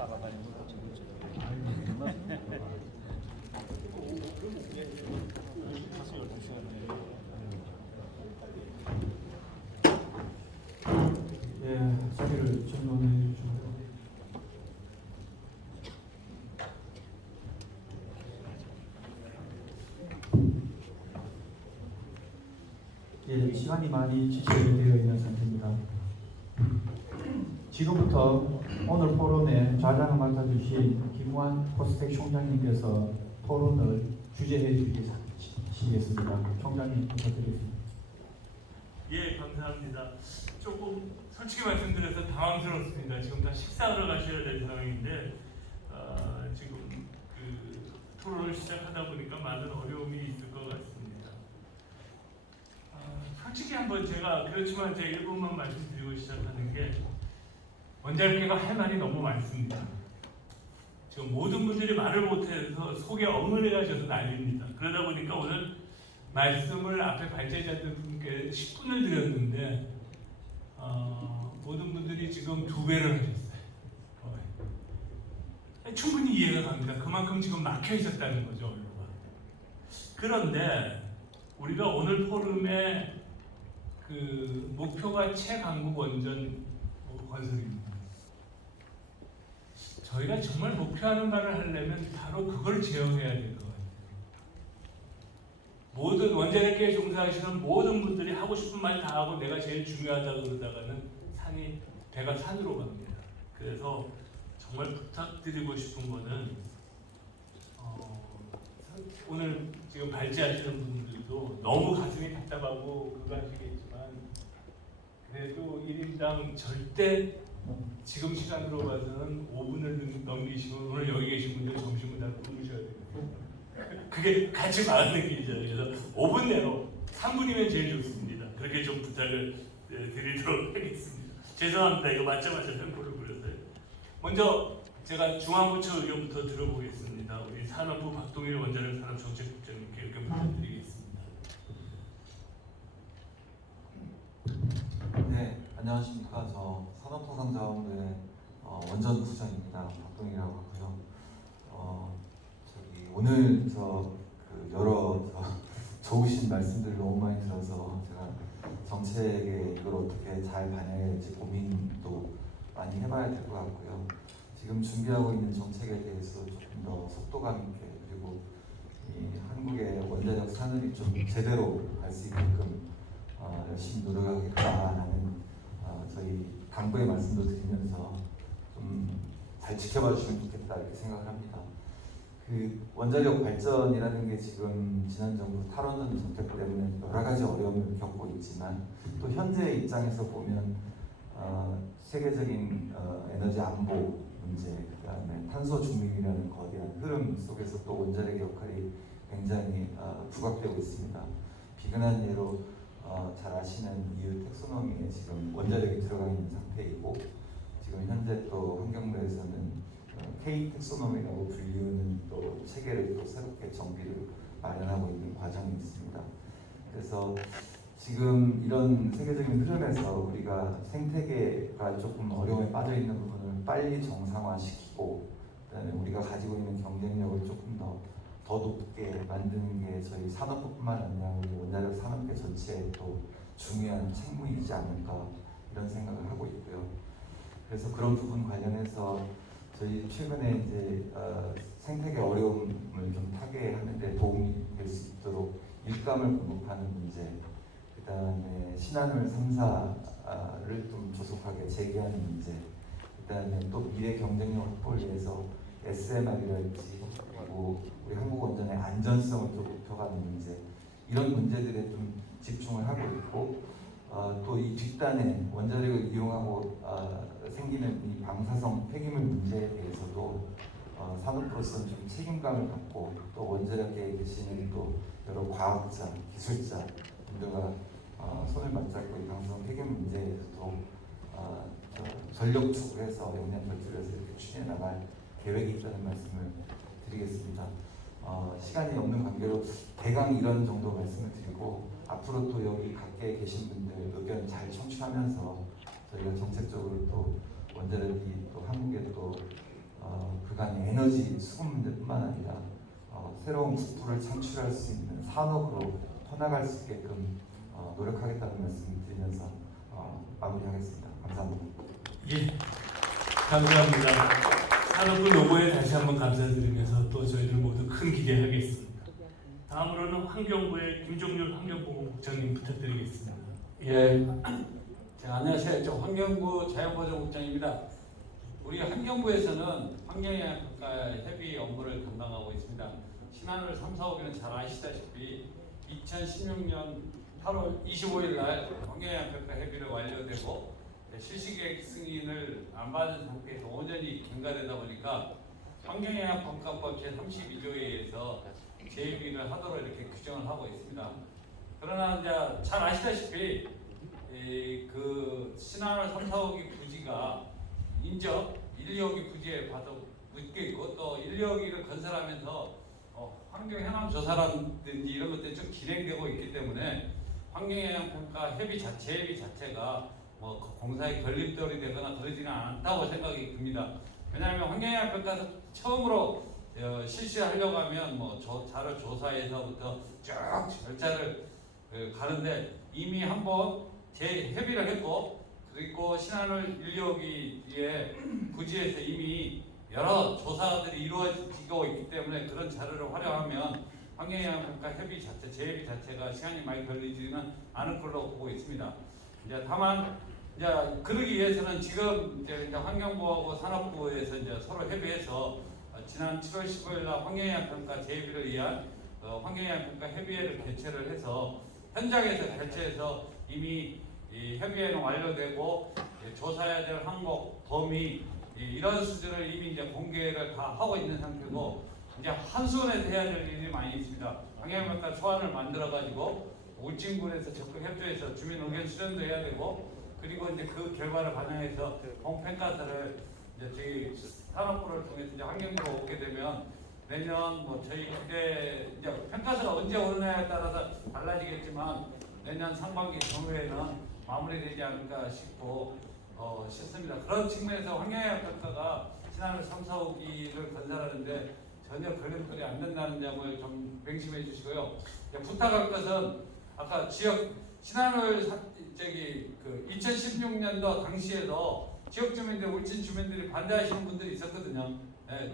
따라다니는 거 지금 예, 자리를 전환해 주시고. 예, 시간이 많이 지체되어 있는 상태입니다. 지금부터 오늘 포럼에 좌장을 맡아주신 김완 포스텍 총장님께서 토론을 주재해 주시겠습니다. 총장님 부탁드리겠습니다. 예, 감사합니다. 조금 솔직히 말씀드려서 당황스럽습니다. 지금 다 식사하러 가셔야 될 상황인데 지금 그 토론을 시작하다 보니까 많은 어려움이 있을 것 같습니다. 솔직히 한번 제가 그렇지만 제 1분만 말씀드리고 시작하는 게 원자력계가 할 말이 너무 많습니다. 지금 모든 분들이 말을 못해서 속에 엉은해 가셔서 난립니다. 그러다 보니까 오늘 말씀을 앞에 발제자들분께 10분을 드렸는데 모든 분들이 지금 2배를 하셨어요. 충분히 이해가 갑니다. 그만큼 지금 막혀 있었다는 거죠, 언로가. 그런데 우리가 오늘 포럼의 그 목표가 최강국 원전 건설입니다. 저희가 정말 목표하는 바를 하려면 바로 그걸 제어해야 될 것 같아요. 모든 원자력계에 종사하시는 모든 분들이 하고 싶은 말 다 하고 내가 제일 중요하다고 그러다가는 배가 산으로 갑니다. 그래서 정말 부탁드리고 싶은 거는 오늘 지금 발제하시는 분들도 너무 가슴이 답답하고 그거 하시겠지만 그래도 1인당 절대 지금 시간으로 봐서는 5분을 넘기시면 오늘 여기 계신 분들 점심을 다 굶으셔야 됩니다. 그게 같이 막는 길이잖아요. 그래서 5분 내로 3분이면 제일 좋습니다. 그렇게 좀 부탁을 드리도록 하겠습니다. 죄송합니다. 이거 맞자마자 횡포를 부려서요. 먼저 제가 중앙부처 의견부터 들어보겠습니다. 우리 산업부 박동일 원자력 산업정책국장님께 의견 부탁드리겠습니다. 네, 안녕하십니까. 저 산업통상자원부의 원전 부장입니다. 박동이라고 하고요. 오늘 여러 좋으신 말씀들 너무 많이 들어서 제가 정책에 이걸 어떻게 잘 반영해야 될지 고민도 많이 해봐야 될 것 같고요. 지금 준비하고 있는 정책에 대해서 조금 더 속도감 있게 그리고 이 한국의 원자력 산업이 좀 제대로 갈 수 있게끔 열심히 노력하겠다라는 저희 당부의 말씀도 드리면서 좀 잘 지켜봐 주시면 좋겠다 이렇게 생각을 합니다. 그 원자력 발전이라는 게 지금 지난 정부 탈원전 정책 때문에 여러 가지 어려움을 겪고 있지만 또 현재의 입장에서 보면 세계적인 에너지 안보 문제, 그다음에 탄소 중립이라는 거대한 흐름 속에서 또 원자력의 역할이 굉장히 부각되고 있습니다. 비근한 예로 잘 아시는 EU 텍소노미에 지금 원자력이 들어가 있는 상태이고 지금 현재 또 환경부에서는 K 텍소노미라고 불리우는 또 체계를 또 새롭게 정비를 마련하고 있는 과정이 있습니다. 그래서 지금 이런 세계적인 흐름에서 우리가 생태계가 조금 어려움에 빠져 있는 부분을 빨리 정상화시키고 그다음에 우리가 가지고 있는 경쟁력을 조금 더 높게 만드는 게 저희 산업부뿐만 아니라 우리 원자력 산업계 전체에 또 중요한 책무이지 않을까 이런 생각을 하고 있고요. 그래서 그런 부분 관련해서 저희 최근에 이제 생태계 어려움을 좀 타개하는 데 도움이 될 수 있도록 일감을 공급하는 문제, 그 다음에 신한울 3사를 좀 조속하게 재개하는 문제, 그 다음에 또 미래 경쟁력 확보를 위해서 SMR이랄지 그리고 우리 한국원전의 안전성을 좀 높여가는 문제, 이런 문제들에 좀 집중을 하고 있고 또 이 뒷단에 원자력을 이용하고 생기는 이 방사성 폐기물 문제에 대해서도 산업으로서는 좀 책임감을 갖고 또 원자력계에 계시는 또 여러 과학자, 기술자 분들과 손을 맞잡고 이 방사성 폐기물 문제에 대해서도 전력축을 해서 역량 결집을 해서 이렇게 추진해 나갈 계획이 있다는 말씀을 드리겠습니다. 시간이 없는 관계로 대강 이런 정도 말씀을 드리고 앞으로 또 여기 각계에 계신 분들 의견 잘 청취하면서 저희가 정책적으로 또 원자력이 또 한국에 또 에너지 수급 문제뿐만 아니라 새로운 국부를 창출할 수 있는 산업으로 퍼나갈 수 있게끔 노력하겠다는 말씀 드리면서 마무리하겠습니다. 감사합니다. 예, 감사합니다. 산업부 노고에 다시 한번 감사드리면서 또 저희들 모두 큰 기대하겠습니다. 다음으로는 환경부의 김종률 환경보건국장님 부탁드리겠습니다. 예, 안녕하세요. 저 환경부 자연보전국장입니다. 우리 환경부에서는 환경영향평가 협의 업무를 담당하고 있습니다. 신안을 3, 4호기는 잘 아시다시피 2016년 8월 25일 날 환경영향평가 협의를 완료되고 실시계획 승인을 안 받은 상태에서 5년이 경과되다 보니까 환경영향평가법 제32조에 의해서 재협의를 하도록 이렇게 규정을 하고 있습니다. 그러나 이제 잘 아시다시피 그 신안을 3, 4호기 부지가 인접 1, 2호기 부지에 봐도 묶여 있고 또 1, 2호기를 건설하면서 환경 현황 조사라든지 이런 것들이 좀 진행되고 있기 때문에 환경영향평가 협의 자체가 뭐 공사에 걸림돌이 되거나 그러지는 않다고 생각이 듭니다. 왜냐하면 환경영향평가 처음으로 실시하려고 하면 뭐 자료 조사에서부터 쭉 절차를 가는데 이미 한번 재협의를 했고 그리고 신안을 1, 2호기에 부지에서 이미 여러 조사들이 이루어지고 있기 때문에 그런 자료를 활용하면 환경영향평가 협의 자체, 재협의 자체가 시간이 많이 걸리지는 않을 걸로 보고 있습니다. 이제 다만 이제 그러기 위해서는 지금 이제 환경부하고 산업부에서 이제 서로 협의해서 지난 7월 15일 날 환경영향평가 재협의를 위한 환경영향평가 협의회를 개최를 해서 현장에서 개최해서 이미 이 협의회는 완료되고 조사해야 될 항목, 범위 이런 수준을 이미 이제 공개를 다 하고 있는 상태고 이제 한수원에서 해야 될 일이 많이 있습니다. 환경영향평가 소안을 만들어 가지고 울진군에서 적극 협조해서 주민 의견 수렴도 해야 되고 그리고 이제 그 결과를 반영해서 공평가서를 이제 저희 산업부를 통해서 이제 환경부로 오게 되면 내년 뭐 저희 기대 이제 평가서가 언제 오느냐에 따라서 달라지겠지만 내년 상반기 정도에는 마무리되지 않을까 싶습니다. 그런 측면에서 환경영향평가가 신안을 3, 4호기를 건설하는데 전혀 걸림돌이 안 된다는 점을 좀 명심해 주시고요. 부탁할 것은 아까 지역 신안을 2016년도 당시에도 지역 주민들, 울진 주민들이 반대하시는 분들이 있었거든요.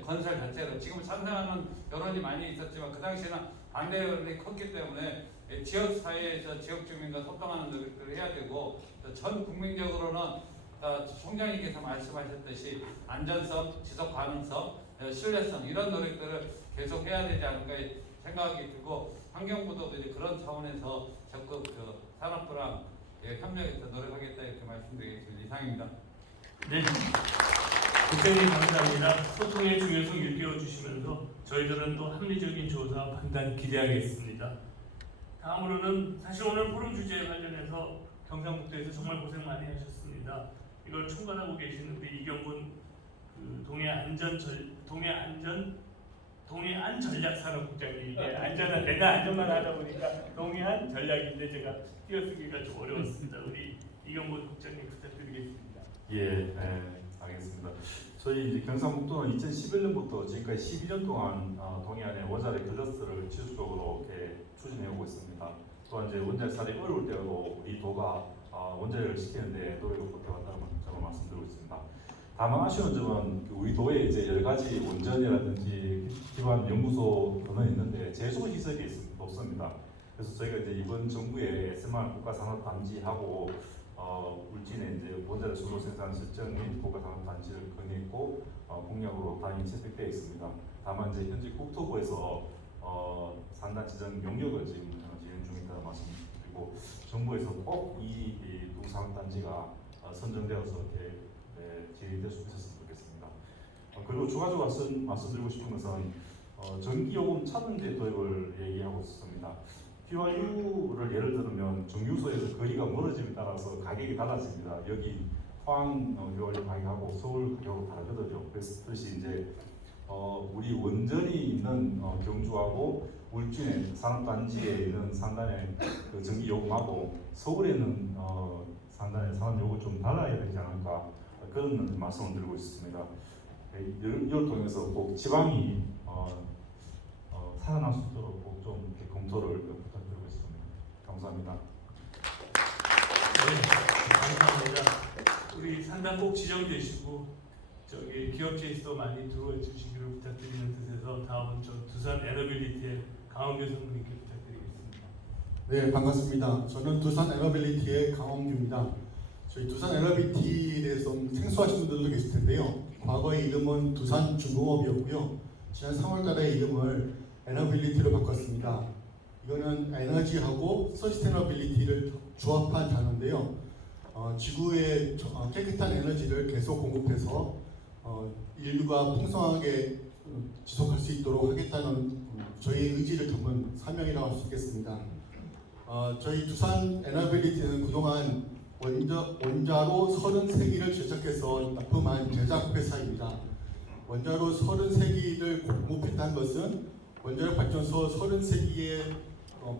건설 자체로 지금 찬성하는 여론이 많이 있었지만 그 당시에는 반대 여론이 컸기 때문에 지역 사회에서 지역 주민과 소통하는 노력들을 해야 되고 전 국민적으로는 총장님께서 말씀하셨듯이 안전성, 지속 가능성, 신뢰성 이런 노력들을 계속 해야 되지 않을까 생각이 들고 환경부도 이제 그런 차원에서 적극 산업부랑 협력해서 노력하겠다 이렇게 말씀드리겠습니다. 이상입니다. 네, 국장님 감사합니다. 소통의 중요성 일깨워 주시면서 저희들은 또 합리적인 조사 판단 기대하겠습니다. 다음으로는 사실 오늘 포럼 주제에 관련해서 경상북도에서 정말 고생 많이 하셨습니다. 이걸 총괄하고 계시는 우리 이경문 동해안 전략산업국장님 이게 안전한 내가 안전만 하다 보니까 동해안 전략인데 제가 띄어쓰기가 좀 어려웠습니다. 우리 이경문 국장님 부탁드리겠습니다. 예, 알겠습니다. 저희 이제 경상북도는 2011년부터 지금까지 12년 동안 동해안의 원자력 클러스터를 지속적으로 이렇게 추진해오고 있습니다. 또한 이제 원자력 살이 어려울 때도 우리 도가 원자력을 시키는데 노력을 보태왔다는 점을 말씀드리고 있습니다. 다만 아쉬운 점은 우리 도에 이제 여러 가지 원전이라든지 기반 연구소는 있는데 제조 시설이 없습니다. 그래서 저희가 이제 이번 정부에 SMR 국가산업단지하고 울진에 이제 원자력 수소 생산 실증 및 국가산업단지를 건의했고 공약으로 다행히 채택되어 있습니다. 다만 이제 현재 국토부에서 산단 지정 용역을 지금 진행 중이다는 말씀드리고 정부에서 꼭 이 두 산업단지가 선정되어서 이렇게 진행될 수 있었으면 좋겠습니다. 그리고 추가적으로 말씀드리고 싶은 것은 전기요금 차등제 도입을 얘기하고 있습니다. PYU를 예를 들면 정유소에서 거리가 멀어짐에 따라서 가격이 달라집니다. 여기 포항 PYU 가격하고 서울 가격하고 다르거든요. 그래서 이제 우리 원전이 있는 경주하고 울진의 산업단지에 있는 산단의 그 전기 요금하고 서울에 있는 산단의 산업 요금 좀 달라야 되지 않을까 그런 말씀을 드리고 있습니다. 이걸 통해서 꼭 지방이 살아날 수 있도록 꼭 좀 검토를 부탁드리고 있습니다. 감사합니다. 네, 감사합니다. 우리 상담 꼭 지정되시고 저기 기업체에서 많이 들어와 주시기를 부탁드리는 뜻에서 다음은 저 두산 에너빌리티의 강원규 선생님께 부탁드리겠습니다. 네, 반갑습니다. 저는 두산 에너빌리티의 강원규입니다. 저희 두산 에너빌리티에 대해서 생소하신 분들도 계실 텐데요. 과거의 이름은 두산중공업이었고요. 지난 3월달에 이름을 에너빌리티로 바꿨습니다. 이거는 에너지하고 서스테너빌리티를 조합한 단어인데요. 지구에 깨끗한 에너지를 계속 공급해서 인류가 풍성하게 지속할 수 있도록 하겠다는 저희의 의지를 담은 사명이라고 할 수 있겠습니다. 저희 두산 에너빌리티는 그동안 원자로 33기를 제작해서 납품한 제작 회사입니다. 원자로 33기를 공급했다는 것은 원자력 발전소 33기에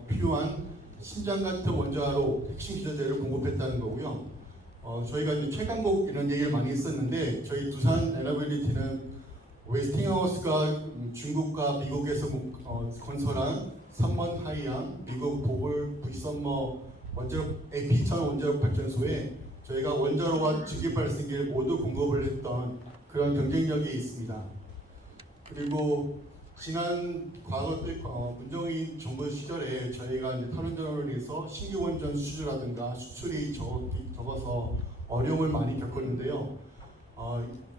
필요한 심장 같은 원자로 핵심 기저제를 공급했다는 거고요. 저희가 이제 최강국 이런 얘기를 많이 했었는데 저희 두산 에너빌리티는 웨스팅하우스가 중국과 미국에서 건설한 3번 하이양 미국 보글 부이썸머 원자력 AP1000 원자력 발전소에 저희가 원자로와 증기 발생기를 모두 공급을 했던 그런 경쟁력이 있습니다. 그리고 지난 과거 때 문정인 정부 시절에 저희가 이제 탈원전을 위해서 신규 원전 수주라든가 수출이 적어서 어려움을 많이 겪었는데요.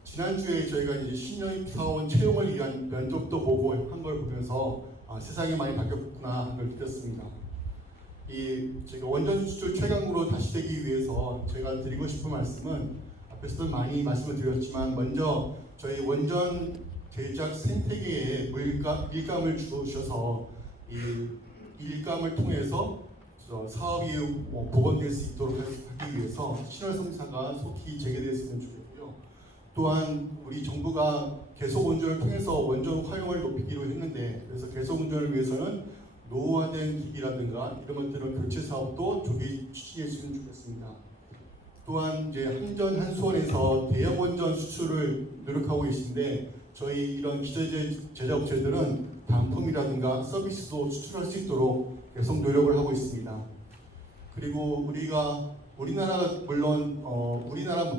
지난주에 저희가 이제 신여입 사원 채용을 위한 면접도 보고 한 걸 보면서 세상이 많이 바뀌었구나 하는 걸 느꼈습니다. 저희가 원전 수출 최강으로 다시 되기 위해서 제가 드리고 싶은 말씀은 앞에서도 많이 말씀을 드렸지만 먼저 저희 원전 제작 생태계에 일감을 주셔서 이 일감을 통해서 사업이 복원될 수 있도록 하기 위해서 신월성사가 속히 재개됐으면 좋겠고요. 또한 우리 정부가 계속 운전을 통해서 원전 활용을 높이기로 했는데 그래서 계속 운전을 위해서는 노후화된 기기라든가 이런 것들은 교체 사업도 조기 추진했으면 좋겠습니다. 또한 이제 한전 한수원에서 대형 원전 수출을 노력하고 계신데 저희 이런 기저제 제작업체들은 반품이라든가 서비스도 수출할 수 있도록 계속 노력을 하고 있습니다. 그리고 우리나라 물론 우리나라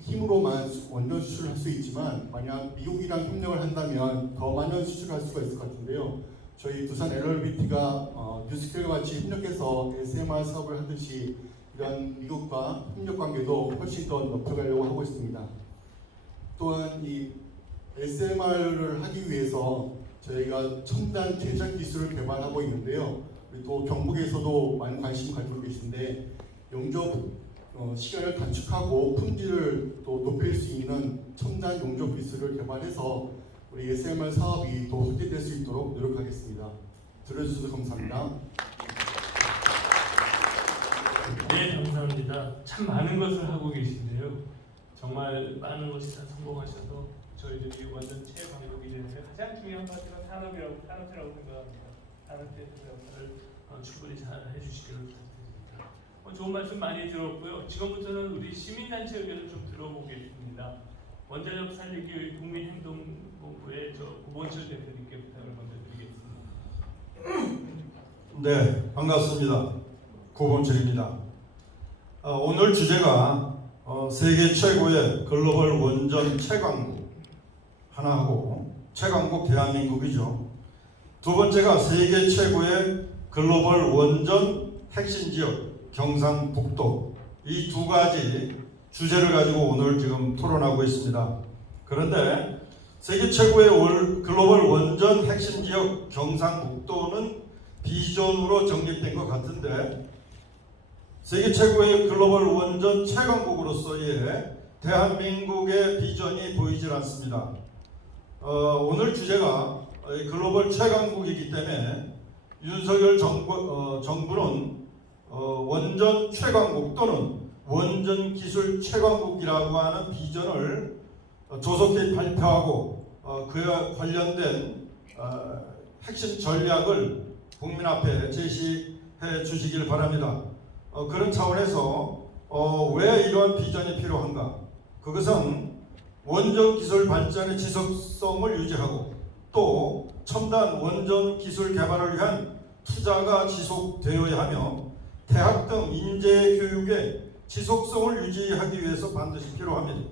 힘으로만 원전 수출을 할 수 있지만 만약 미국이랑 협력을 한다면 더 많은 수출을 할 수가 있을 것 같은데요. 저희 두산 에너빌리티가 뉴스케일과 같이 협력해서 SMR 사업을 하듯이 이런 미국과 협력 관계도 훨씬 더 높여가려고 하고 있습니다. 또한 이 SMR을 하기 위해서 저희가 첨단 제작 기술을 개발하고 있는데요. 또 경북에서도 많은 관심 가지고 계신데 용접 시간을 단축하고 품질을 또 높일 수 있는 첨단 용접 기술을 개발해서 우리 SMR 사업이 더 확대될 수 있도록 노력하겠습니다. 들어주셔서 감사합니다. 네, 감사합니다. 참 많은 것을 하고 계신데요. 정말 많은 것이 다 성공하셔서 저희들이 완전 최강국이 되는데 가장 중요한 가지가 산업이라고 생각합니다. 산업의 역할을 충분히 잘 해주시기를 부탁드립니다. 좋은 말씀 많이 들었고요. 지금부터는 우리 시민단체 의견을 좀 들어보겠습니다. 원자력 살리기 국민행동본부의 고본철 대표님께 부탁을 먼저 드리겠습니다. 네, 반갑습니다. 고본철입니다. 오늘 주제가 세계 최고의 글로벌 원전 최강국 하나하고 최강국 대한민국이죠. 두 번째가 세계 최고의 글로벌 원전 핵심 지역 경상북도, 이 두 가지 주제를 가지고 오늘 지금 토론하고 있습니다. 그런데 세계 최고의 글로벌 원전 핵심 지역 경상북도는 비전으로 정립된 것 같은데 세계 최고의 글로벌 원전 최강국으로서의 대한민국의 비전이 보이질 않습니다. 오늘 주제가 글로벌 최강국이기 때문에 윤석열 정부는 원전 최강국 또는 원전 기술 최강국이라고 하는 비전을 조속히 발표하고 그와 관련된 핵심 전략을 국민 앞에 제시해 주시길 바랍니다. 그런 차원에서 왜 이러한 비전이 필요한가? 그것은 원전 기술 발전의 지속성을 유지하고 또 첨단 원전 기술 개발을 위한 투자가 지속되어야 하며 대학 등 인재 교육의 지속성을 유지하기 위해서 반드시 필요합니다.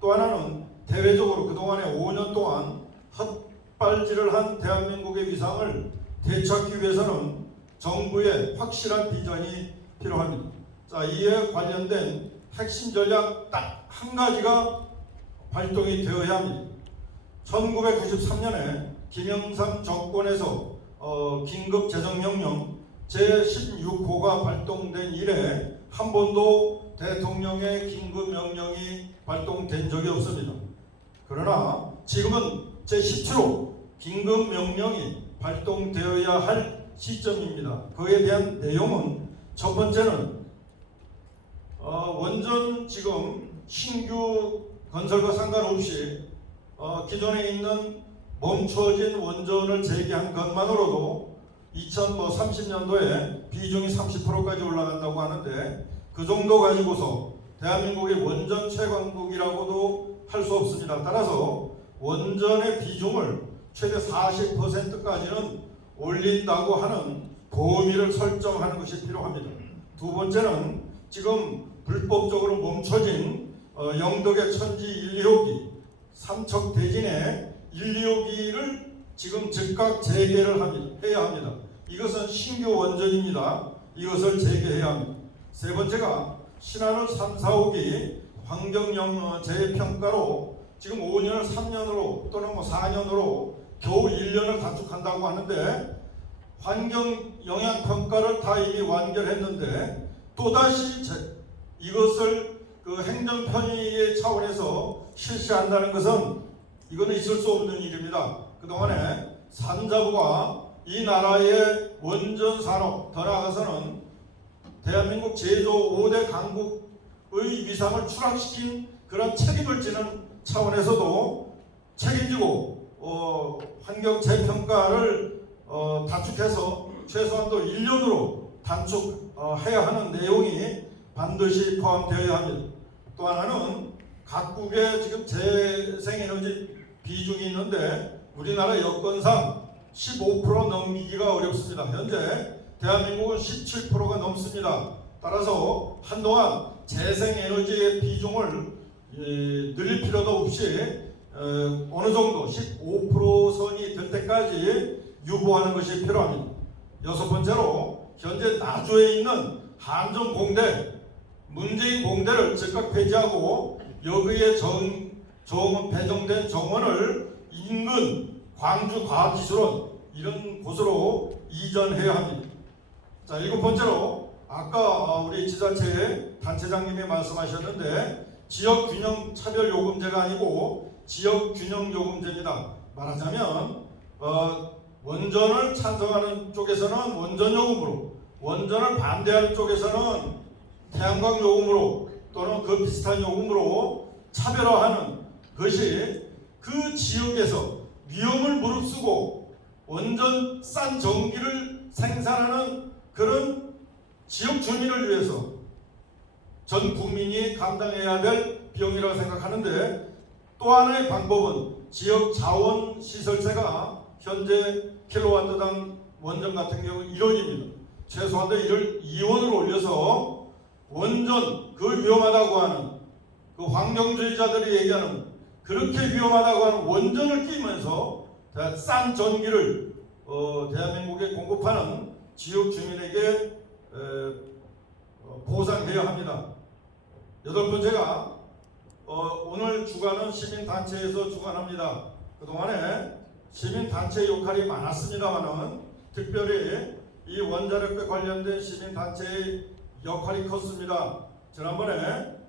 또 하나는 대외적으로 그동안에 5년 동안 헛발질을 한 대한민국의 위상을 되찾기 위해서는 정부의 확실한 비전이 필요합니다. 자, 이에 관련된 핵심 전략 딱 한 가지가 발동이 되어야 합니다. 1993년에 김영삼 정권에서 긴급재정명령 제16호가 발동된 이래 한 번도 대통령의 긴급명령이 발동된 적이 없습니다. 그러나 지금은 제17호 긴급명령이 발동되어야 할 시점입니다. 그에 대한 내용은 첫 번째는 원전 지금 신규 건설과 상관없이 기존에 있는 멈춰진 원전을 재개한 것만으로도 2030년도에 비중이 30%까지 올라간다고 하는데 그 정도 가지고서 대한민국의 원전 최강국이라고도 할 수 없습니다. 따라서 원전의 비중을 최대 40%까지는 올린다고 하는 범위를 설정하는 것이 필요합니다. 두 번째는 지금 불법적으로 멈춰진 영덕의 천지 1, 2호기, 삼척 대진의 1, 2호기를 지금 즉각 재개를 해야 합니다. 이것은 신규 원전입니다. 이것을 재개해야 합니다. 세 번째가 신한울 3, 4호기 환경영 재평가로 지금 5년을 3년으로 또는 4년으로 겨우 1년을 단축한다고 하는데 환경영향평가를 다 이미 완결했는데 또다시 이것을 그 행정편의의 차원에서 실시한다는 것은 이거는 있을 수 없는 일입니다. 그동안에 산자부가 이 나라의 원전 산업 더 나아가서는 대한민국 제조 5대 강국의 위상을 추락시킨 그런 책임을 지는 차원에서도 책임지고 환경 재평가를 단축해서 최소한도 1년으로 단축해야 하는 내용이 반드시 포함되어야 합니다. 또 하나는 각국의 지금 재생에너지 비중이 있는데 우리나라 여건상 15% 넘기기가 어렵습니다. 현재 대한민국은 17%가 넘습니다. 따라서 한동안 재생에너지의 비중을 늘릴 필요도 없이 어느 정도 15% 선이 될 때까지 유보하는 것이 필요합니다. 여섯 번째로 현재 나주에 있는 한전공대, 문재인 공대를 즉각 폐지하고 여기에 배정된 정원을 인근 광주과학기술원 이런 곳으로 이전해야 합니다. 자, 일곱 번째로 아까 우리 지자체 단체장님이 말씀하셨는데 지역균형 차별요금제가 아니고 지역균형요금제입니다. 말하자면 원전을 찬성하는 쪽에서는 원전요금으로, 원전을 반대하는 쪽에서는 태양광 요금으로 또는 그 비슷한 요금으로 차별화하는 것이 그 지역에서 위험을 무릅쓰고 원전 싼 전기를 생산하는 그런 지역 주민을 위해서 전 국민이 감당해야 될 비용이라고 생각하는데 또 하나의 방법은 지역 자원 시설세가 현재 킬로와트당 원전 같은 경우 1원입니다. 최소한도 이를 2원으로 올려서 원전 그 위험하다고 하는 그 환경주의자들이 얘기하는 그렇게 위험하다고 하는 원전을 끼면서 싼 전기를 대한민국에 공급하는 지역 주민에게 보상해야 합니다. 여덟 번째가 오늘 주관은 시민단체에서 주관합니다. 그동안에 시민단체 역할이 많았습니다만은 특별히 이 원자력과 관련된 시민단체의 역할이 컸습니다. 지난번에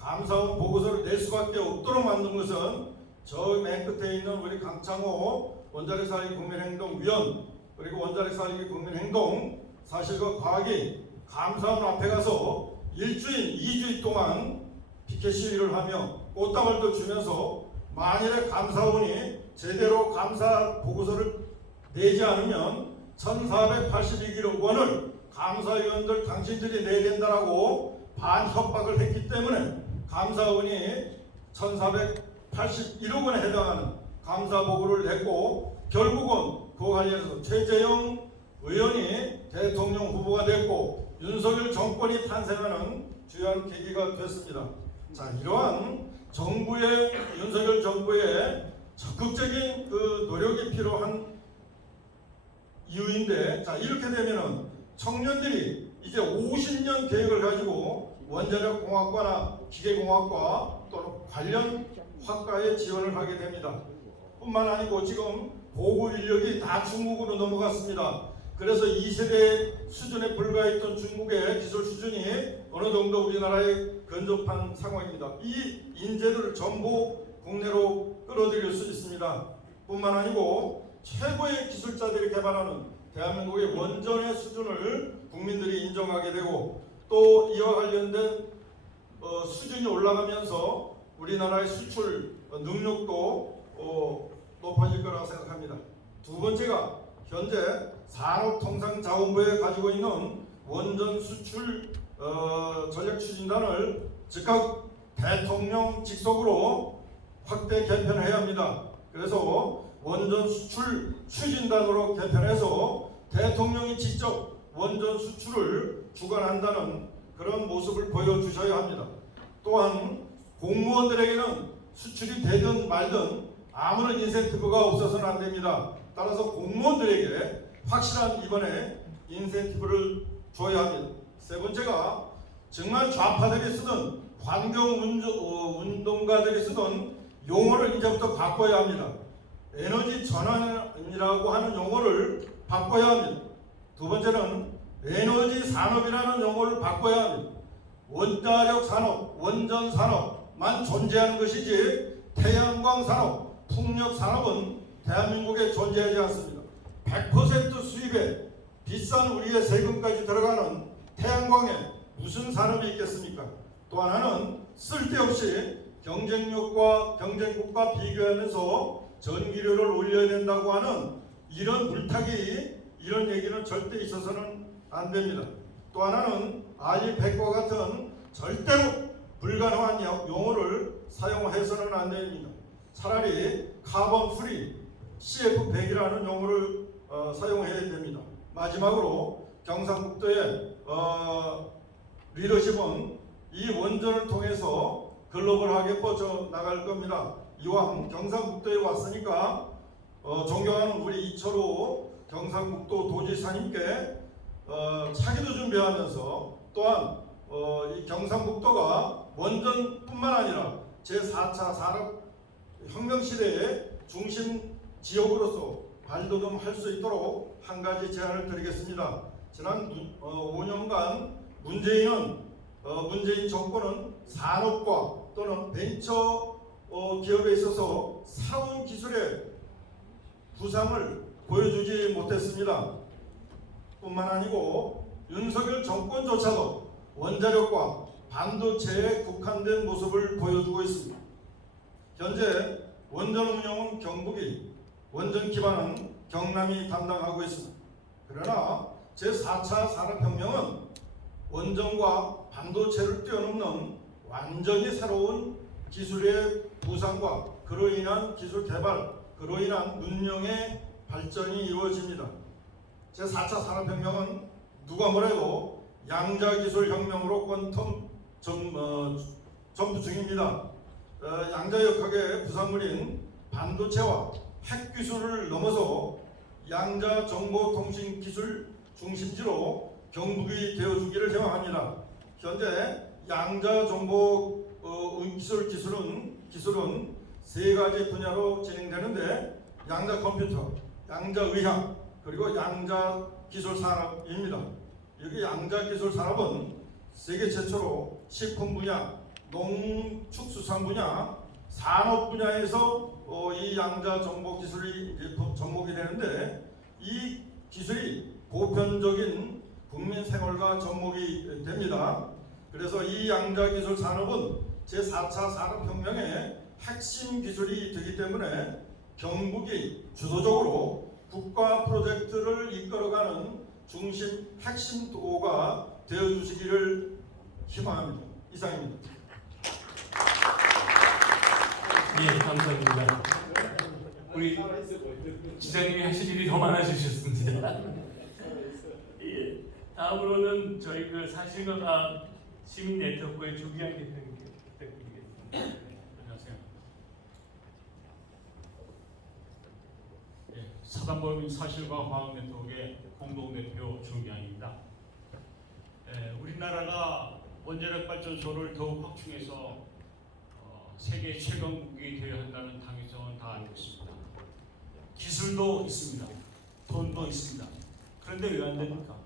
감사원 보고서를 낼 수밖에 없도록 만든 것은 저 맨 끝에 있는 우리 강창호 원자력 살리기 국민행동위원 그리고 원자력 살리기 국민행동 사실과 과학이 감사원 앞에 가서 일주일, 2주일 동안 피켓 시위를 하며 꽃다발도 주면서 만일에 감사원이 제대로 감사 보고서를 내지 않으면 1482억 원을 감사위원들 당신들이 내야 된다라고 반협박을 했기 때문에 감사원이 1,481억 원에 해당하는 감사 보고를 냈고 결국은 그와 관련해서 최재형 의원이 대통령 후보가 됐고 윤석열 정권이 탄생하는 주요한 계기가 됐습니다. 자, 이러한 정부의 윤석열 정부의 적극적인 그 노력이 필요한 이유인데, 자, 이렇게 되면은 청년들이 이제 50년 계획을 가지고 원자력 공학과나 기계공학과 또는 관련 학과에 지원을 하게 됩니다. 뿐만 아니고 지금 보고 인력이 다 중국으로 넘어갔습니다. 그래서 2세대 수준에 불과했던 중국의 기술 수준이 어느 정도 우리나라에 근접한 상황입니다. 이 인재들을 전부 국내로 끌어들일 수 있습니다. 뿐만 아니고 최고의 기술자들이 개발하는 대한민국의 원전의 수준을 국민들이 인정하게 되고 또 이와 관련된 수준이 올라가면서 우리나라의 수출 능력도 높아질 거라고 생각합니다. 두 번째가 현재 산업통상자원부에 가지고 있는 원전 수출 전략추진단을 즉각 대통령 직속으로 확대 개편해야 합니다. 그래서 원전 수출 추진단으로 개편해서 대통령이 직접 원전 수출을 주관한다는 그런 모습을 보여주셔야 합니다. 또한 공무원들에게는 수출이 되든 말든 아무런 인센티브가 없어서는 안 됩니다. 따라서 공무원들에게 확실한 이번에 인센티브를 줘야 합니다. 세 번째가 정말 좌파들이 쓰던 환경운동가들이 쓰던 용어를 이제부터 바꿔야 합니다. 에너지 전환이라고 하는 용어를 바꿔야 합니다. 두 번째는 에너지 산업이라는 용어를 바꿔야 합니다. 원자력 산업, 원전 산업만 존재하는 것이지 태양광 산업, 풍력 산업은 대한민국에 존재하지 않습니다. 100% 수입에 비싼 우리의 세금까지 들어가는 태양광에 무슨 산업이 있겠습니까? 또 하나는 쓸데없이 경쟁력과 경쟁국과 비교하면서 전기료를 올려야 된다고 하는 이런 물타기, 이런 얘기는 절대 있어서는 안 됩니다. 또 하나는 알리백과 같은 절대로 불가능한 용어를 사용해서는 안 됩니다. 차라리 카본 프리, CF100이라는 용어를 사용해야 됩니다. 마지막으로 경상북도의 리더십은 이 원전을 통해서 글로벌하게 뻗어나갈 겁니다. 이왕 경상북도에 왔으니까 존경하는 우리 이철호 경상북도 도지사님께 차기도 준비하면서 또한 이 경상북도가 원전뿐만 아니라 제4차 산업혁명 시대의 중심 지역으로서 발돋움할 수 있도록 한 가지 제안을 드리겠습니다. 지난 5년간 문재인 정권은 산업과 또는 벤처 기업에 있어서 새로운 기술의 부상을 보여주지 못했습니다. 뿐만 아니고 윤석열 정권조차도 원자력과 반도체에 국한된 모습을 보여주고 있습니다. 현재 원전 운영은 경북이, 원전 기반은 경남이 담당하고 있습니다. 그러나 제4차 산업혁명은 원전과 반도체를 뛰어넘는 완전히 새로운 기술의 부상과 그로 인한 기술 개발, 그로 인한 문명의 발전이 이루어집니다. 제4차 산업혁명은 누가 뭐래도 양자기술혁명으로 퀀텀 점프 중입니다. 양자역학의 부산물인 반도체와 핵기술을 넘어서 양자정보통신기술 중심지로 경북이 되어주기를 희망합니다. 현재 양자정보기술은 세 가지 분야로 진행되는데 양자컴퓨터, 양자의학, 그리고 양자기술산업입니다. 여기 양자기술산업은 세계 최초로 식품 분야, 농축수산 분야, 산업 분야에서 이 양자정보기술이 접목이 되는데 이 기술이 보편적인 국민 생활과 접목이 됩니다. 그래서 이 양자기술 산업은 제4차 산업혁명의 핵심 기술이 되기 때문에 경북이 주도적으로 국가 프로젝트를 이끌어가는 중심 핵심 도가 되어주시기를 희망합니다. 이상입니다. 예, 감사합니다. 우리 지장님이 하실 일이 더 많아지셨습니다. 예, 다음으로는 저희 그 사실과 시민 네트워크의 조기환 대표님께 부탁드리겠습니다. 안녕하세요. 예, 사단법인 사실과 과학 네트워크의 공동 대표 조기환입니다. 우리나라가 원자력 발전소를 더욱 확충해서 세계 최강국이 되어야 한다는 당위성은 다 알고 있습니다. 기술도 있습니다. 돈도 있습니다. 그런데 왜 안 됩니까?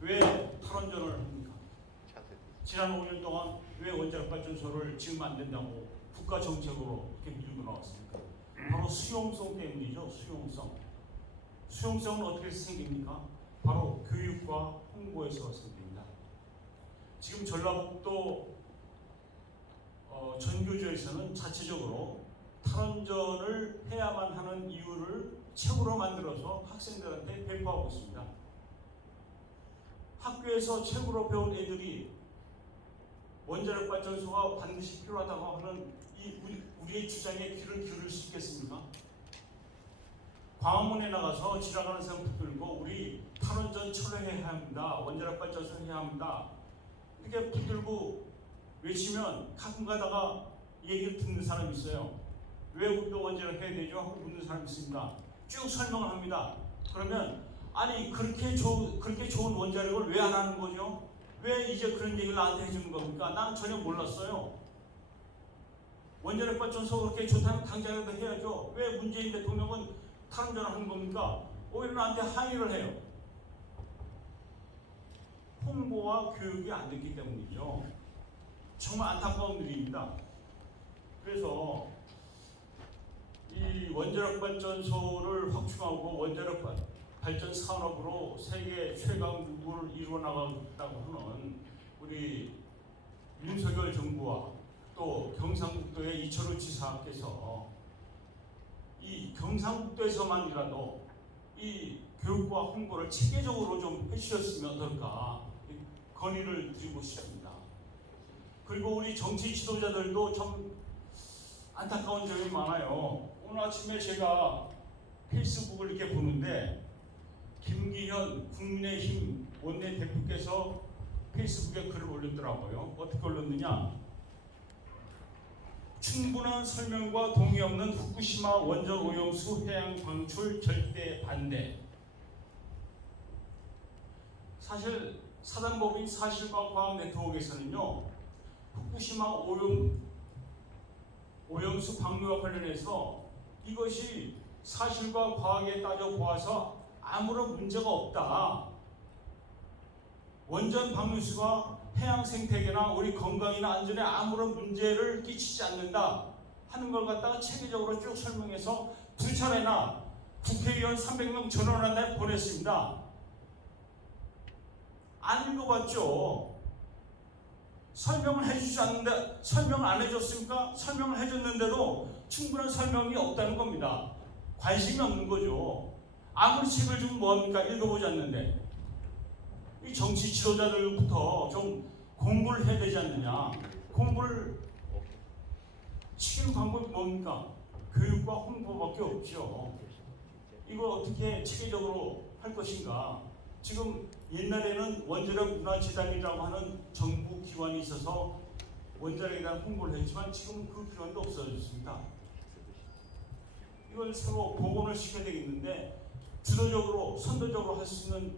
왜 탈원전을 합니까? 지난 5년 동안 왜 원자력 발전소를 지으면 안 된다고 국가 정책으로 이렇게 밀고 나왔습니까? 바로 수용성 때문이죠. 수용성은 어떻게 생깁니까? 바로 교육과 홍보에서 생깁니다. 지금 전라북도 전교조에서는 자체적으로 탈원전을 해야만 하는 이유를 책으로 만들어서 학생들한테 배포하고 있습니다. 학교에서 책으로 배운 애들이 원자력 발전소가 반드시 필요하다고 하는 우리의 주장에 귀를 기울일 수 있겠습니까? 광화문에 나가서 지나가는 사람 붙들고 우리 탈원전 철회해야 합니다. 원자력 발전소 해야 합니다. 이렇게 붙들고 외치면 가끔 가다가 얘기를 듣는 사람이 있어요. 왜 우리도 원자력 해야 되죠? 하고 묻는 사람이 있습니다. 쭉 설명을 합니다. 그러면 아니 그렇게 좋은 원자력을 왜 안 하는 거죠? 왜 이제 그런 얘기를 나한테 해주는 겁니까? 난 전혀 몰랐어요. 원자력 발전소 그렇게 좋다면 당장이라도 해야죠. 왜 문재인 대통령은 탈원전을 하는 겁니까? 오히려 나한테 항의를 해요. 홍보와 교육이 안 됐기 때문이죠. 정말 안타까운 일입니다. 그래서 이 원자력 발전소를 확충하고 원자력 발전 산업으로 세계 최강국을 이루어 나가겠다고 하는 우리 윤석열 정부와 또 경상북도의 이철우 지사께서 이 경상북도에서만이라도 이 교육과 홍보를 체계적으로 좀 해주셨으면 어떨까 건의를 드리고 싶습니다. 그리고 우리 정치 지도자들도 좀 안타까운 점이 많아요. 오늘 아침에 제가 페이스북을 이렇게 보는데 김기현 국민의힘 원내대표께서 페이스북에 글을 올렸더라고요. 어떻게 올렸느냐? 충분한 설명과 동의 없는 후쿠시마 원전 오염수 해양 방출 절대 반대. 사실 사단법인 사실과 과학 네트워크에서는요, 후쿠시마 오염수 방류와 관련해서 이것이 사실과 과학에 따져 보아서 아무런 문제가 없다. 원전 방류수가 해양 생태계나 우리 건강이나 안전에 아무런 문제를 끼치지 않는다 하는 걸 갖다가 체계적으로 쭉 설명해서 2차례나 국회의원 300명 전원한테 보냈습니다. 안 읽어봤죠? 설명을 해주지 않는데 설명을 안 해줬습니까? 설명을 해줬는데도 충분한 설명이 없다는 겁니다. 관심이 없는 거죠. 아무리 책을 주면 뭐합니까? 읽어보지 않는데. 이 정치 지도자들부터 좀 공부를 해야 되지 않느냐. 공부를 시키는 방법이 뭡니까? 교육과 홍보밖에 없죠. 이거 어떻게 체계적으로 할 것인가. 지금 옛날에는 원자력 문화재단이라고 하는 정부 기관이 있어서 원자력에 대한 홍보를 했지만 지금은 그 기관도 없어졌습니다. 이걸 새로 복원을 시켜야 되겠는데 주도적으로 선도적으로 할 수 있는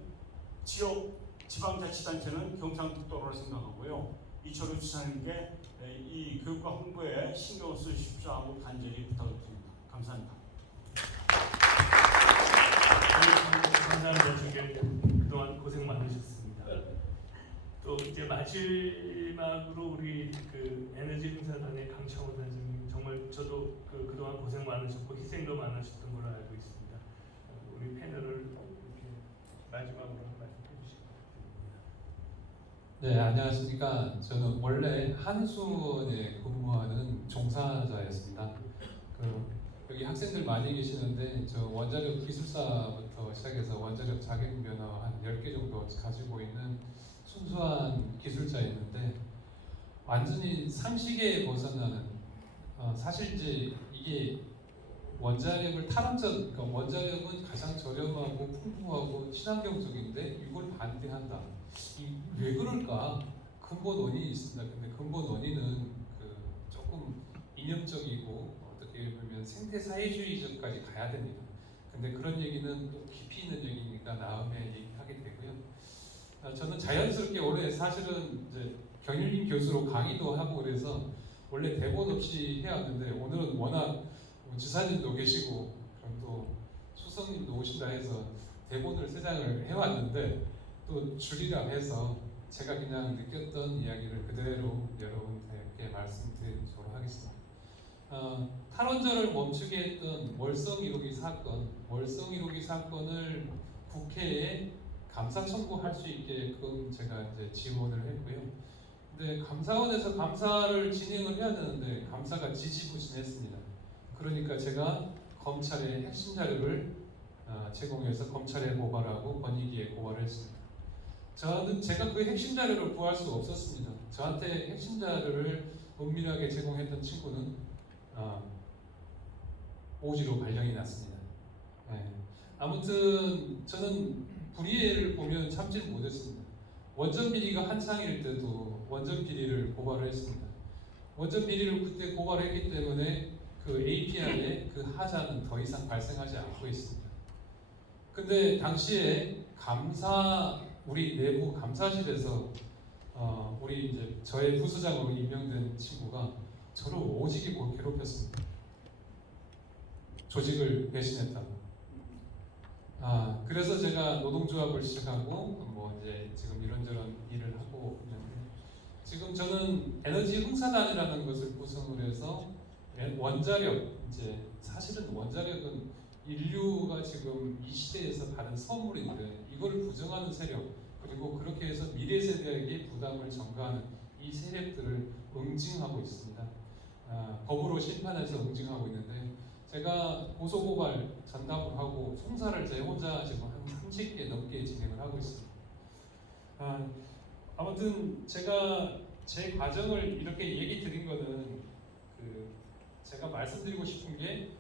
지역 지방자치단체는 경상북도로 생각하고요. 이철우 지사님께 이 교육과 홍보에 신경을 쓰십시오 하고 간절히 부탁을 드립니다. 감사합니다. 감사합니다. 주께 그동안 고생 많으셨습니다. 또 이제 마지막으로 우리 그 에너지 봉사단의 강창호 단장님 정말 저도 그동안 고생 많으셨고 희생도 많으셨던 걸로 알고 있습니다. 우리 패널을 이렇게 마지막으로 한 말씀 해주시기 바랍니다. 네, 안녕하십니까. 저는 원래 한수원에 근무하는 종사자였습니다. 여기 학생들 많이 계시는데 저 원자력 기술사부터 시작해서 원자력 자격면허 한 10개 정도 가지고 있는 순수한 기술자였는데 완전히 상식에 벗어나는 사실 이제 이게 원자력을 탈원전, 그러니까 원자력은 가장 저렴하고 풍부하고 친환경적인데 이걸 반대한다. 왜 그럴까? 근본 원인이 있습니다. 근데 근본 원인은 조금 이념적이고 어떻게 보면 생태 사회주의적까지 가야 됩니다. 근데 그런 얘기는 또 깊이 있는 얘기니까 다음에 얘기하게 되고요. 저는 자연스럽게 올해 사실은 이제 경윤림 교수로 강의도 하고 그래서 원래 대본 없이 해왔는데 오늘은 워낙 지사님도 계시고 그럼 또 수석님도 오신다 해서 대본을 3장을 해왔는데 또 줄이라 해서 제가 그냥 느꼈던 이야기를 그대로 여러분께 말씀드리도록 하겠습니다. 탈원전을 멈추게 했던 월성 1호기 사건, 월성 1호기 사건을 국회에 감사 청구할 수 있게끔 제가 이제 지원을 했고요. 근데 감사원에서 감사를 진행을 해야 되는데 감사가 지지부진했습니다. 그러니까 제가 검찰에 핵심 자료를 제공해서 검찰에 고발하고 권익위에 고발을 했습니다. 제가 그 핵심 자료를 구할 수 없었습니다. 저한테 핵심 자료를 은밀하게 제공했던 친구는 오지로 발령이 났습니다. 네. 아무튼 저는 불이해를 보면 참지를 못했습니다. 원전 비리가 한창일 때도 원전 비리를 고발을 했습니다. 원전 비리를 그때 고발했기 때문에 그 APR의 그 하자는 더 이상 발생하지 않고 있습니다. 근데 당시에 우리 내부 감사실에서 우리 이제 저의 부수장으로 임명된 친구가 저를 오지게 괴롭혔습니다. 조직을 배신했다고. 그래서 제가 노동조합을 시작하고 뭐 이제 지금 이런저런 일을 하고 있는데 지금 저는 에너지 흥사단이라는 것을 구성을 해서 원자력, 이제 사실은 원자력은 인류가 지금 이 시대에서 받은 선물인데 이걸 부정하는 세력, 그리고 그렇게 해서 미래 세대에게 부담을 전가하는 이 세력들을 응징하고 있습니다. 법으로 심판해서 응징하고 있는데 제가 고소고발 전담을 하고 송사를 제 혼자 지금 한 30개 넘게 진행을 하고 있습니다. 아무튼 제가 제 과정을 이렇게 얘기 드린 거는 제가 말씀드리고 싶은 게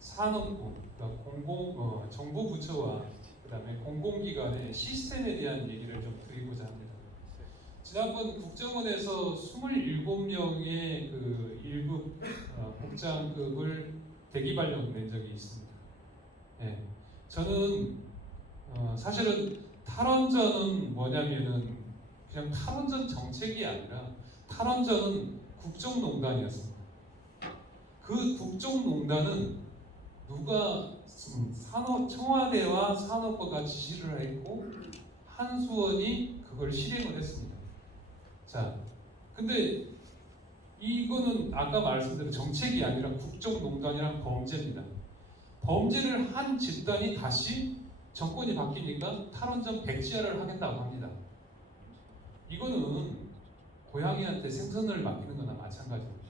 산업부, 그러니까 정부부처와 그다음에 공공기관의 시스템에 대한 얘기를 좀 드리고자 합니다. 지난번 국정원에서 27명의 그 1급 국장급을 대기 발령 낸 적이 있습니다. 네. 저는 사실은 탈원전은 뭐냐면은 그냥 탈원전 정책이 아니라 탈원전은 국정농단이었습니다. 그 국정농단은 누가 청와대와 산업부가 지시를 했고 한수원이 그걸 실행을 했습니다. 자, 근데 이거는 아까 말씀드린 정책이 아니라 국정농단이란 범죄입니다. 범죄를 한 집단이 다시 정권이 바뀌니까 탈원전 백지화를 하겠다고 합니다. 이거는 고양이한테 생선을 맡기는 거나 마찬가지입니다.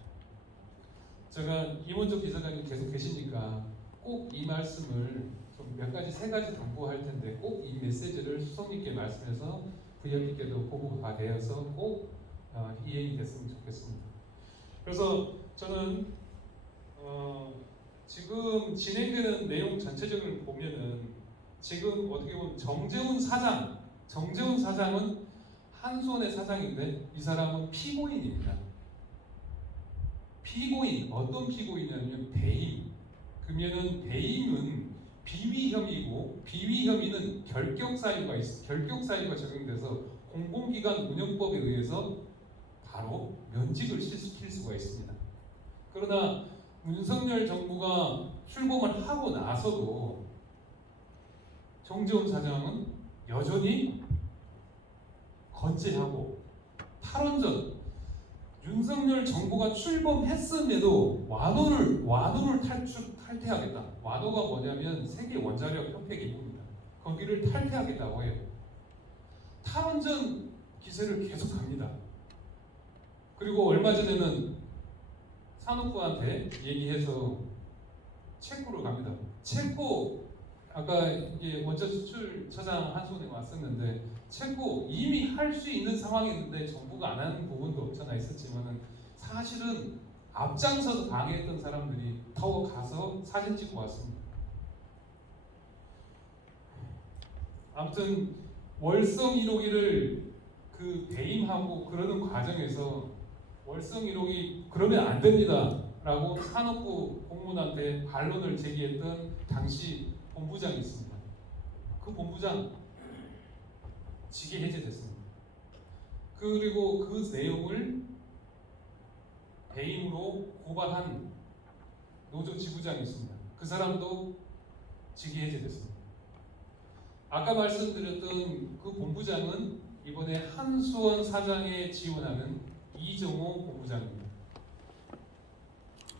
제가 이원적 비서관님 계속 계시니까 꼭 이 말씀을 좀 몇 가지, 3가지 당부할 텐데 꼭 이 메시지를 수석님께 말씀해서 부위원님께도 보고가 되어서 꼭 이행이 됐으면 좋겠습니다. 그래서 저는 지금 진행되는 내용 전체적으로 보면은 지금 어떻게 보면 정재훈 사장은 한수원의 사장인데 이 사람은 피고인입니다. 피고인, 어떤 피고인이냐면 배임. 그러면은 배임은 비위 혐의고 비위 혐의는 결격 사유가 적용돼서 공공기관 운영법에 의해서 바로 면직을 시킬 수가 있습니다. 그러나 윤석열 정부가 출범을 하고 나서도 정재훈 사장은 여전히 건재하고 탈원전 윤석열 정부가 출범했음에도 완호를 탈퇴하겠다. 완호가 뭐냐면 세계 원자력 협회 기구입니다. 거기를 탈퇴하겠다고 해요. 탈원전 기세를 계속합니다. 그리고 얼마 전에는 산업부한테 얘기해서 체코로 갑니다. 체코 아까 이게 원전 수출처장 한손에 왔었는데 체코 이미 할 수 있는 상황이었는데 정부가 안 하는 부분도 없잖아 있었지만은 사실은 앞장서서 방해했던 사람들이 더 가서 사진 찍고 왔습니다. 아무튼 월성 1호기를 그 배임하고 그러는 과정에서 월성 1호기 그러면 안 됩니다 라고 산업부 공무원한테 반론을 제기했던 당시 본부장이 있습니다. 그 본부장 직위 해제됐습니다. 그리고 그 내용을 배임으로 고발한 노조 지부장이 있습니다. 그 사람도 직위 해제됐습니다. 아까 말씀드렸던 그 본부장은 이번에 한수원 사장에 지원하는 이정호 본부장입니다.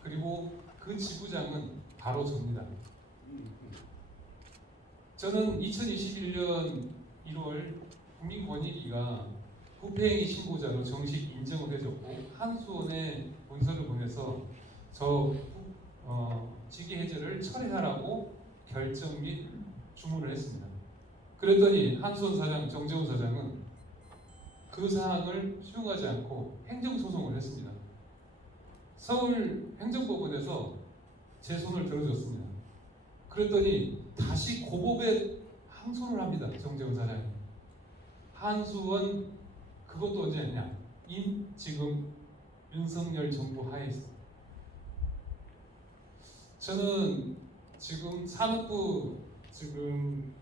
그리고 그 지부장은 바로 저입니다. 저는 2021년 1월 국민권익위가 부패행위 신고자로 정식 인정을 해줬고 한수원에 문서를 보내서 저 직위 해제를 철회하라고 결정 및 주문을 했습니다. 그랬더니 한수원 사장 정재훈 사장은 그 사항을 수용하지 않고 행정소송을 했습니다. 서울 행정법원에서 제 손을 들어줬습니다. 그랬더니 다시 고법에 항소를 합니다. 정재훈 사장이. 한수원 그것도 언제 했냐? 지금 윤석열 정부 하에서. 저는 지금 산업부 지금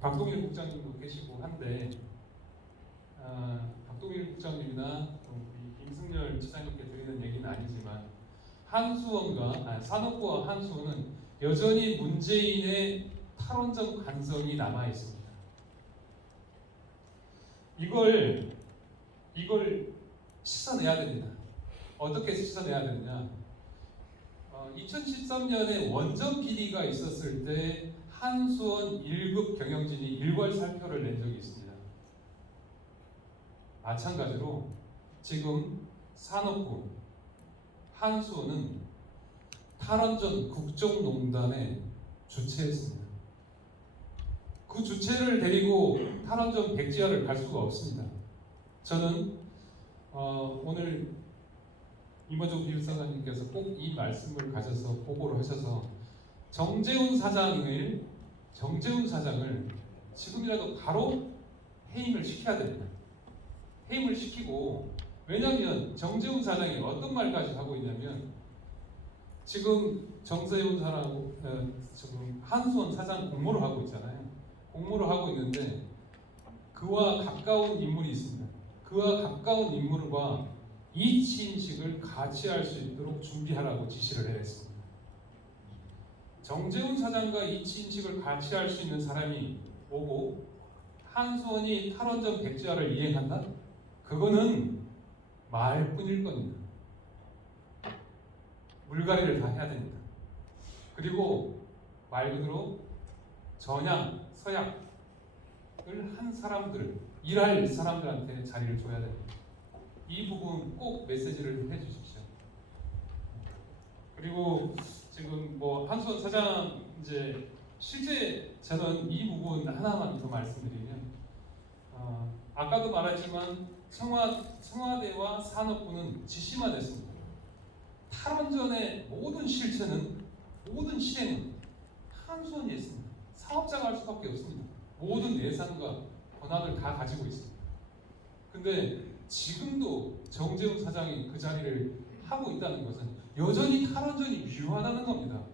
박동일 국장님도 계시고 한데 박동일 국장님이나 임승열 지사님께 드리는 얘기는 아니지만 산업부와 한수원은 여전히 문재인의 탈원전 관성이 남아 있습니다. 이걸 씻어내야 됩니다. 어떻게 씻어내야 되느냐? 2013년에 원전 비리가 있었을 때 한수원 1급 경영진이 일괄 살표를 낸 적이 있습니다. 마찬가지로 지금 산업부, 한수원은 탈원전 국정농단에 주최했습니다. 그 주체를 데리고 탈원전 백지화를 갈 수가 없습니다. 저는 오늘 임원종 비밀사관님께서 꼭 이 말씀을 가져서 보고를 하셔서 정재훈 사장을 지금이라도 바로 해임을 시켜야 됩니다. 해임을 시키고, 왜냐하면 정재훈 사장이 어떤 말까지 하고 있냐면 지금 정세훈 사람하고 지금 한수원 사장 공모를 하고 있잖아요. 공모를 하고 있는데 그와 가까운 인물이 있습니다. 그와 가까운 인물과 이치인식을 같이 할 수 있도록 준비하라고 지시를 했습니다. 정재훈 사장과 이치인식을 같이 할 수 있는 사람이 오고 한수원이 탈원전 백지화를 이행한다? 그거는 말뿐일 겁니다. 물갈이를 다 해야 됩니다. 그리고 말 그대로 전향, 서약을 한 사람들, 일할 사람들한테 자리를 줘야 됩니다. 이 부분 꼭 메시지를 해주십시오. 그리고 지금 한수원 사장 이제 실제 저는 이 부분 하나만 더 말씀드리면 아까도 말했지만 청와대와 산업부는 지시만 했습니다. 탈원전의 모든 실체는 모든 실행은 한수원이 했습니다. 사업자가 할 수밖에 없습니다. 모든 예산과 권한을 다 가지고 있습니다. 근데 지금도 정재훈 사장이 그 자리를 하고 있다는 것은 여전히 탈원전이 유효하다는 겁니다.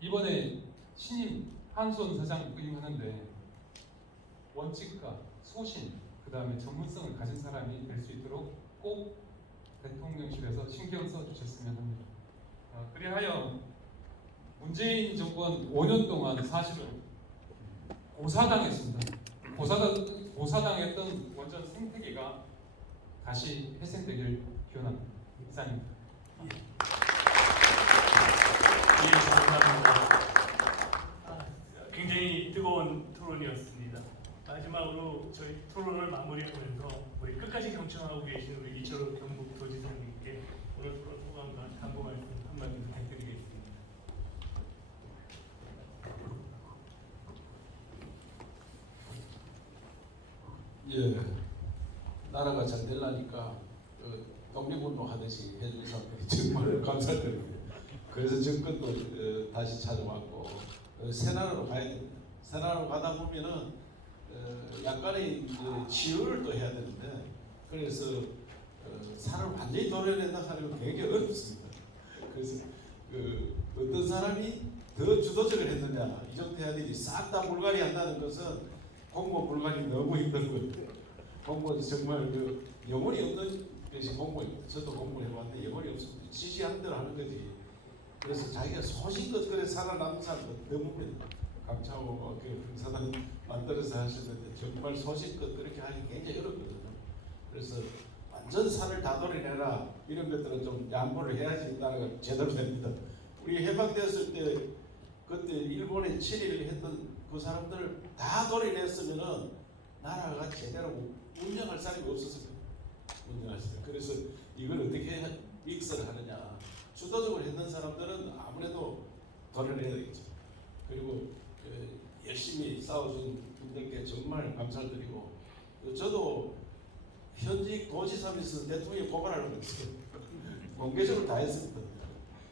이번에 신임 한수원 사장 부임하는데 원칙과 소신, 그 다음에 전문성을 가진 사람이 될 수 있도록 꼭 대통령실에서 신경 써주셨으면 합니다. 그리하여 문재인 정권 5년 동안 사실은 고사당했습니다. 고사당했던 원전 생태계가 다시 회생되길 기원합니다. 이상입니다. 예, 감사합니다. 굉장히 뜨거운 토론이었습니다. 마지막으로 저희 토론을 마무리하면서 우리 끝까지 경청하고 계신 우리 이철호 경북도지사님께 오늘 토론 소감과 당부 말씀 한마디 부탁드리겠습니다. 예, 나라가 잘 되려니까 독립운동 하듯이 해준 사람들이 정말 감사드립니다. 그래서 정권도 다시 찾아왔고 새나라로 가야 됩니다. 새나라로 가다 보면은 약간의 이제 치유를 또 해야 되는데 그래서 산을 완전히 도려낸다 하는 건 굉장히 어렵습니다. 그래서 어떤 사람이 더 주도적을 했느냐 이정태 아들이 싹 다 불가리 한다는 것은 공무원 불가리 너무 힘들고요. 공무원이 정말 영혼이 없는 것이 공무원입니다. 저도 공무원 해봤는데 영혼이 없습니다. 지시한 대로 하는 거지. 그래서 자기가 소신껏 그래 살아남은 사람도 드뭅니다. 강창호가 사단 만들어서 하시는데 정말 소신껏 그렇게 하기 굉장히 어렵거든요. 그래서 완전 산을 다 도려내라 이런 것들은 좀 양보를 해야지 나라가 제대로 됩니다. 우리 해방되었을 때 그때 일본에 친일을 했던 그 사람들을 다 도려냈으면은 나라가 제대로 운영할 사람이 없었을 거예요. 운영할 사람. 그래서 이걸 어떻게 믹스를 하느냐. 주도적으로 했던 사람들은 아무래도 도려내야 되겠죠. 그리고 열심히 싸워준 분들께 정말 감사드리고 저도 현직 도지사면서 대통령 고발하려고 했어요. 공개적으로 다 했습니다.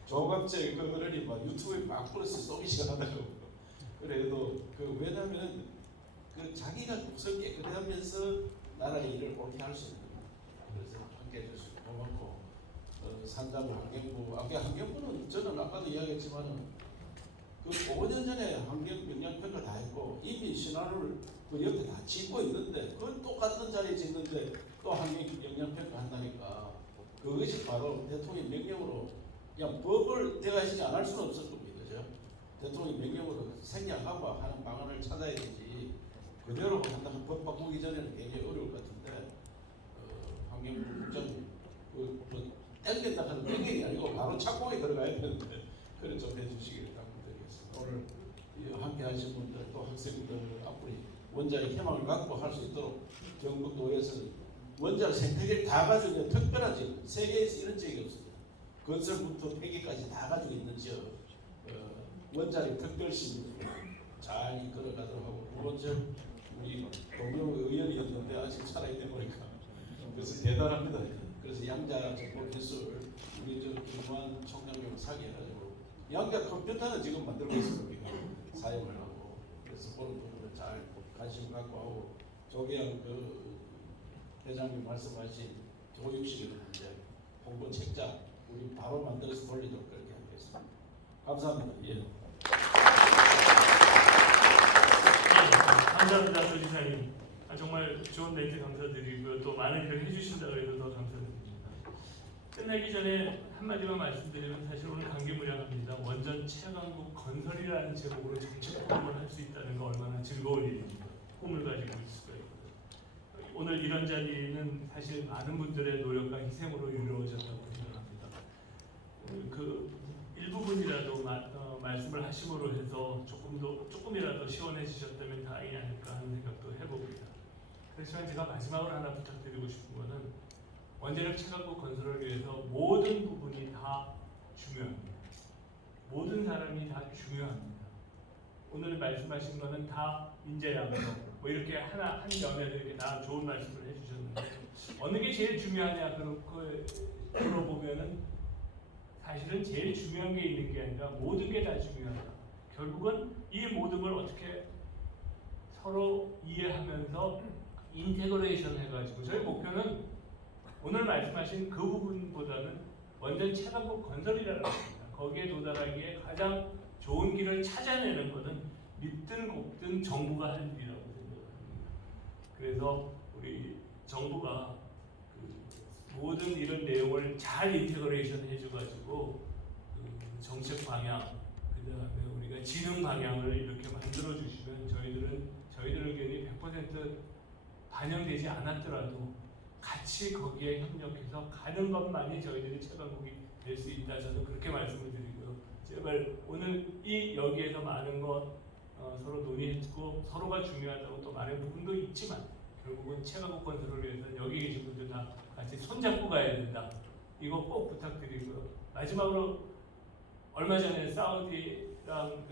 조갑제 그 어른이 막 유튜브에 막 풀어서 쏘기 시작하더라고요. 그래도 왜냐하면 자기가 국설 깨끗하면서 나라의 일을 옳게 할 수 있는 거예요. 그래서 함께 해주셔서 고맙고 산자부 환경부는 저는 아까도 이야기했지만은 5년 전에 환경 영향평가 다 했고 이미 신화를 그 옆에 다 짓고 있는데 그건 똑같은 자리에 짓는데 또 환경 영향평가 한다니까 그것이 바로 대통령 명령으로 그냥 법을 대가시지 안 할 수는 없을 겁니다. 그죠? 대통령 명령으로 생략하고 하는 방안을 찾아야 되지 그대로 한다면 법 바꾸기 전에는 굉장히 어려울 것 같은데 환경부 국장님 땡긴다 하는 땡긴이 아니고 바로 착공에 들어가야 되는데 그래 좀 해주시기를 부탁드리겠습니다. 오늘 함께 하신 분들 또 학생들 앞으로 원자의 희망을 갖고 할 수 있도록 경북도에서 원자 생태계를 다 가지고 있는 특별한 지역 세계에서 이런 지역이 없습니다. 건설부터 폐기까지 다 가지고 있는 지역 원자력 특별시입니다. 잘 이끌어가도록 하고 두 번째 우리 동료 의원이었는데 아직 살아있다 보니까 그래서 대단합니다. 그래서 양자 정보 기술 우리 김무한 총장님 사기해가지고 양자 컴퓨터는 지금 만들고 있습니다. 사용을 하고 그래서 그런 부분을 잘 관심 갖고 하고 조계양 회장님 말씀하신 교육식의 문제 홍보 책자 우리 바로 만들어서 돌리도록 그렇게 하겠습니다. 감사합니다. 예. 감사합니다, 도지사님. 정말 좋은 멘트 감사드리고요. 또 많은 일을 해주신다고 해서 더 감사드립니다. 끝나기 전에 한마디만 말씀드리면 사실 오늘 감개무량합니다. 원전 최강국 건설이라는 제목으로 정책 포럼을 할 수 있다는 거 얼마나 즐거운 일입니다. 꿈을 가지고 있을 수가 있거든요. 오늘 이런 자리는 사실 많은 분들의 노력과 희생으로 이루어졌다고 생각합니다. 그 일부분이라도 말씀을 하심으로 해서 조금이라도 시원해지셨다면 다행이 아닐까 하는 생각도 해봅니다. 그렇지만 제가 마지막으로 하나 부탁드리고 싶은 거는 원자력 최강국 건설을 위해서 모든 부분이 다 중요합니다. 모든 사람이 다 중요합니다. 오늘 말씀하신 거는 다 인재양성 뭐 이렇게 한 점에서 이렇게 다 좋은 말씀을 해주셨는데 어느 게 제일 중요하냐 물어보면은 사실은 제일 중요한 게 있는 게 아니라 모든 게 다 중요하다. 결국은 이 모든 걸 어떻게 서로 이해하면서 인테그레이션 해가지고 저희 목표는 오늘 말씀하신 그 부분보다는 원전 최강국 건설이라는 겁니다. 거기에 도달하기에 가장 좋은 길을 찾아내는 것은 밉든 곱든 정부가 할 일이라고 생각합니다. 그래서 우리 정부가 모든 이런 내용을 잘 인테그레이션 해줘가지고 정책 방향, 그 다음에 우리가 진흥 방향을 이렇게 만들어 주시면 저희들 의견이 100% 반영되지 않았더라도 같이 거기에 협력해서 가는 것만이 저희들이 최강국이 될 수 있다. 저는 그렇게 말씀을 드리고요. 제발 오늘 여기에서 많은 것 서로 논의했고 서로가 중요하다고 또 말한 부분도 있지만 결국은 최강국 건설을 위해서 여기 계신 분들 다 같이 손잡고 가야 된다. 이거 꼭 부탁드리고요. 마지막으로 얼마 전에 사우디랑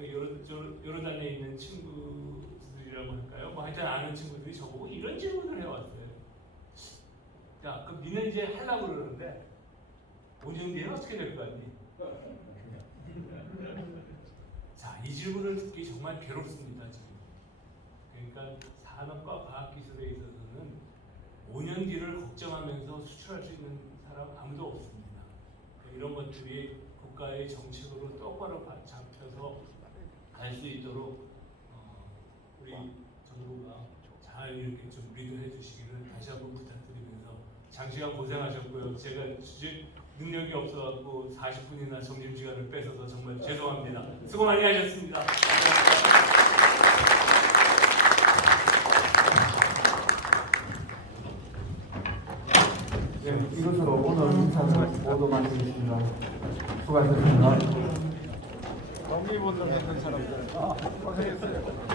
요르단에 있는 친구들이라고 할까요? 뭐 하여튼 아는 친구들이 저보고 이런 질문을 해왔어요. 자, 그럼 니네 이제 하려고 그러는데 5년 뒤에는 어떻게 될 거 아니? 자, 이 질문을 듣기 정말 괴롭습니다, 지금. 그러니까 산업과 과학기술에 있어서는 5년 뒤를 걱정하면서 수출할 수 있는 사람 아무도 없습니다. 이런 것들이 국가의 정책으로 똑바로 잡혀서 갈 수 있도록 우리 정부가 잘 이렇게 좀 리드해 주시기를 다시 한번 부탁드리면서 장시간 고생하셨고요. 제가 주제 능력이 없어갖고 40분이나 점심시간을 뺏어서 정말 죄송합니다. 수고 많이 하셨습니다. 네, 이것으로 오늘 인사는 모두 마치겠습니다. 수고하셨습니다. 독립운동 했던 사람들 고생했어요.